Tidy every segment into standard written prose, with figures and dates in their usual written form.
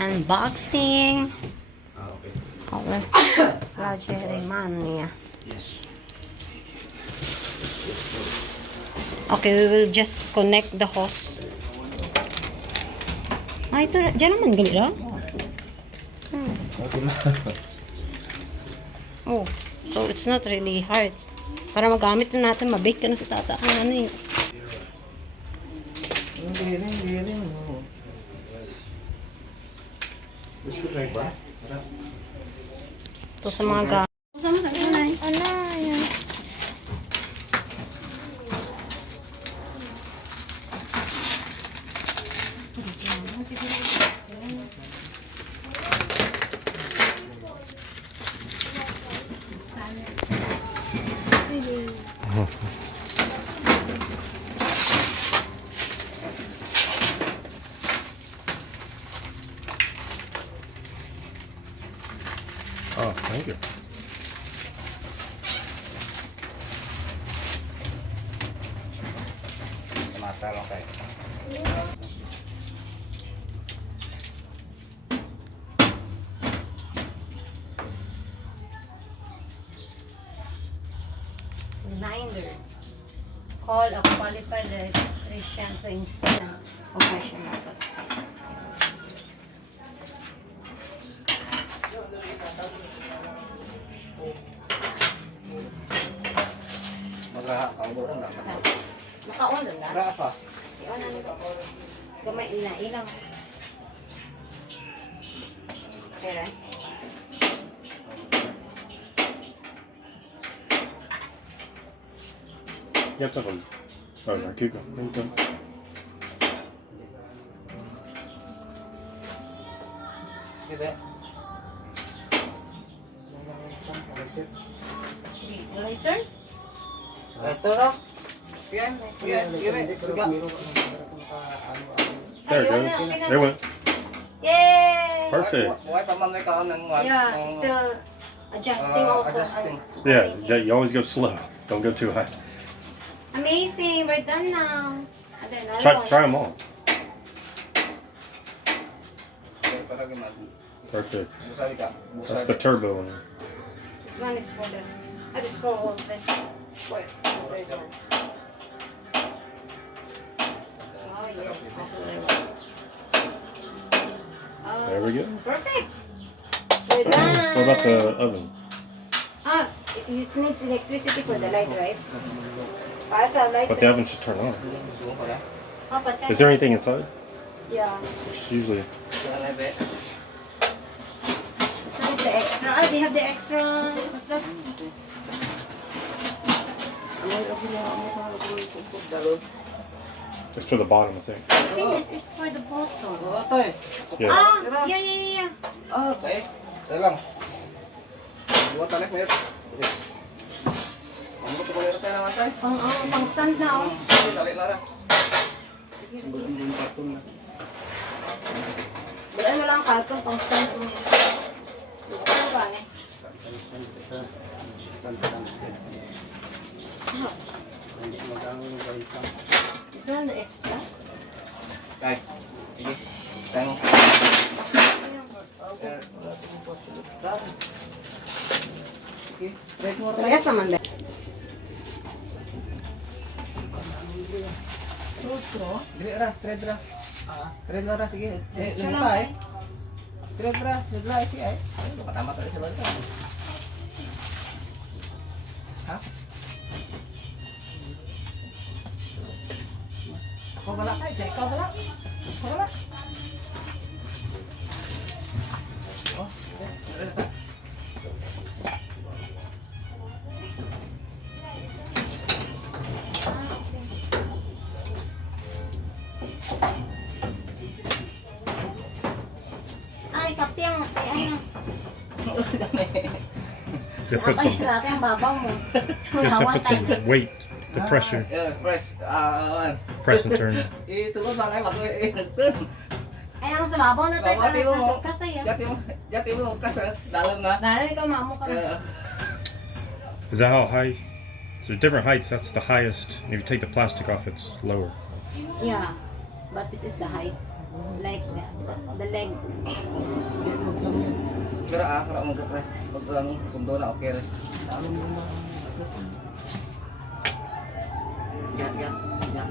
Unboxing. Okay. Laundry man niya. Yes. Okay, we will just connect the hose. Ah, ito, dyan naman gali lang. Okay na. Oh, so it's not really hard. Para magamit na natin, mabake ka na sa tata. Ano eh. Hindi rin. Gusto try ba? Ito sa mga gamit. Sama sa kanay. Yan. Oh, thank you. Mata lang kayo. Reminder. Call a qualified electrician to install a compression method. Mag-aawal na. Naka-on doon na? Apa? I-on na nito. Gamay na ilang. Pera. Yep, that's one. Sorry, keep going. Keep going. Hindi. Later? Ito na. Yan. Yan. There it Ayun goes. na, okay na. There went. Yay! Perfect. Why pa man may kaon ng Yeah, still adjusting also. adjusting. Yeah, you always go slow. Don't go too high. Amazing, we're done now. And then another Try one. them all. Para gimana? Perfect. Busabi ka. That's the turbo one. This one is for the. That is for all the. For the one. Oh yeah. There we go. Perfect. We're done. What about the oven? Ah, it needs electricity for the light, right? Para sa light. But the oven should turn on. Oh, but Is there anything inside? Yeah. It's usually. This one is the extra. Ah, they have the extra. What's that? It's for the bottom, I think. I think this is for the bottom. Yeah. Ah, yeah. Okay. Dalang. Buat tarik mer. Ang buto ko nito tayo naman tayo. Pang stand na, oh. Dali na ra. Sige. Bulan mo lang ang karton, pang stand. Ano ba, ne? This one, the extra? Kay. Sige. Tango. Okay. Break mo ra. Parehas naman ba? Straw. Dili ra, straight ra. Straight ra sige. Diretso Ano lang, pa eh. Straight ra, sigla si ay. Ay, makatama tayo sa banta. Ha? Ako wala tayo, sa ikaw wala. Ako wala. Oh, okay. Ay, kapti ang... Ay, You put Ay, some. dati ang babaw mo. You have to put some weight, the pressure, Yeah, press. press and turn. Itulog na lang ako nagturn. Ay, ang sa babaw na tayo. Babati mo mo. Kasay, ah. Jati mo kasi dalam na. Dahil ikaw maamo ka na. Is that how high? So there's different heights. That's the highest. If you take the plastic off, it's lower. Yeah. But this is the height. Like the leg. Hindi, huwag kami. Pero kaya mo pre. Pag kung doon na okay rin. Ano mo na? Yan.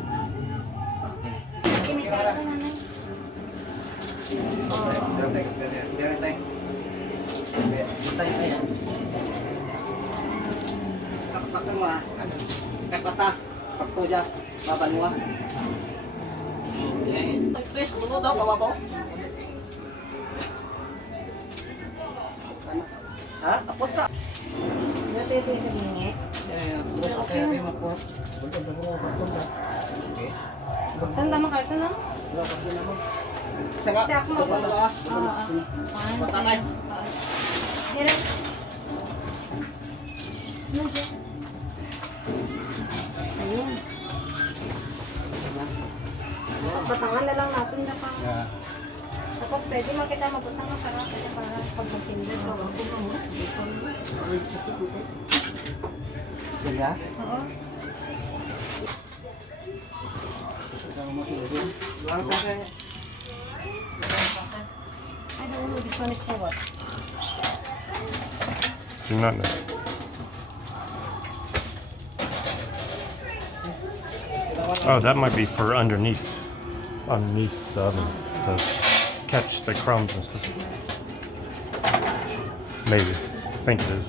Okay. Kasi may tayo ka nanay. Dire tayo. Tayo. Taktak mo ano? Kakata. Pakto dyan. Baban mo Okay. Please, ano daw? Pawabaw? Ha? Tapos sa? Dito ito yung sa bingi. Terus okay, may mapot. Bulog na mo kapag ka. Okay. Saan tama ka? Saan lang? Wala pa din naman. Isa nga. Hindi ako mag-ulas. Bata tayo. Dire. Ano dyan? Ayun. Tapos batangan na lang natin na pang... Yeah. Tapos pwede makita mabutang masarap kasi para pag magtinda sa ako mo. Kaya? Oo. I don't know, this one is for what? Do not know. Oh, that might be for underneath the oven to catch the crumbs and stuff. Maybe. I think it is.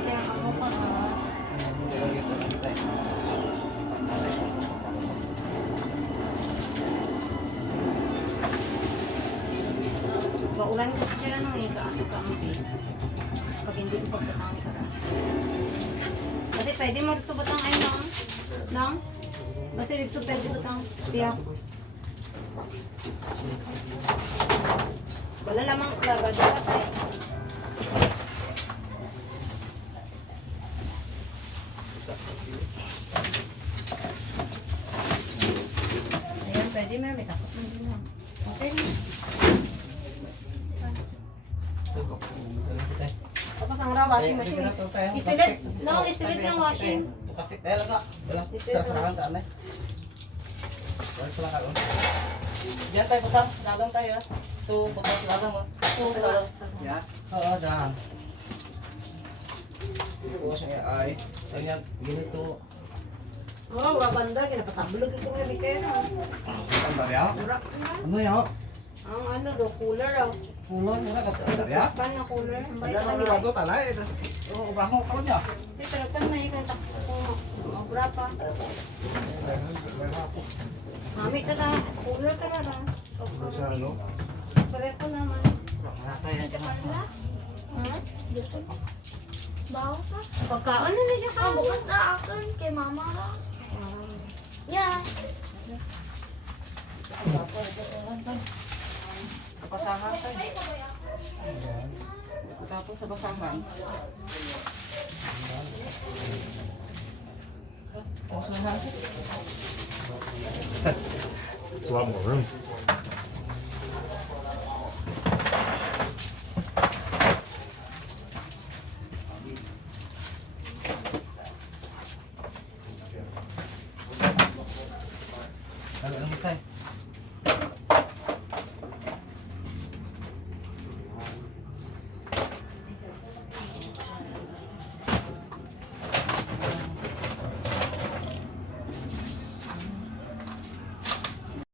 Kaya ako pa Maulan kasi sila nung ika-ato ka ang pag hindi ko pagbatang ni Kara. Kasi pwede mo rito batang ay lang. Lang? Kasi rito pwede batang tiyak. Wala lamang labadara tayo. Ayan, pwede may takot mo din lang. Okay. Tapos ang raw washing machine. Isilit. No, isilit lang washing. Plastic tayo lang ka. Sarahan ka anay. Balik lang ka. Diyan tayo putang. Dalang tayo. Ito putang dalang mo. Ya. Oo, dahan. Oo, siya ay. Ganyan, ganito. Oo, wabanda. Kinapatablog ito nga bikera. Ang barya? Urak na. Ano yaw? Ang ano do, cooler raw. Kulon, muna ka. Barya? Pan na cooler. Ada na nilado talay. Oo, ubraho ka niya. Di talagang may ikan sa obra pa. Mami ka na, cooler ka na lang. Pagkakit ko naman. Natay na dyan. Ha? Bawa ka? Pagkaon na siya ka. Bukas na akin kay mama lang. Yeah. Basahan tayo. Tapos sa basahan. It's a lot more room. Ano tayo?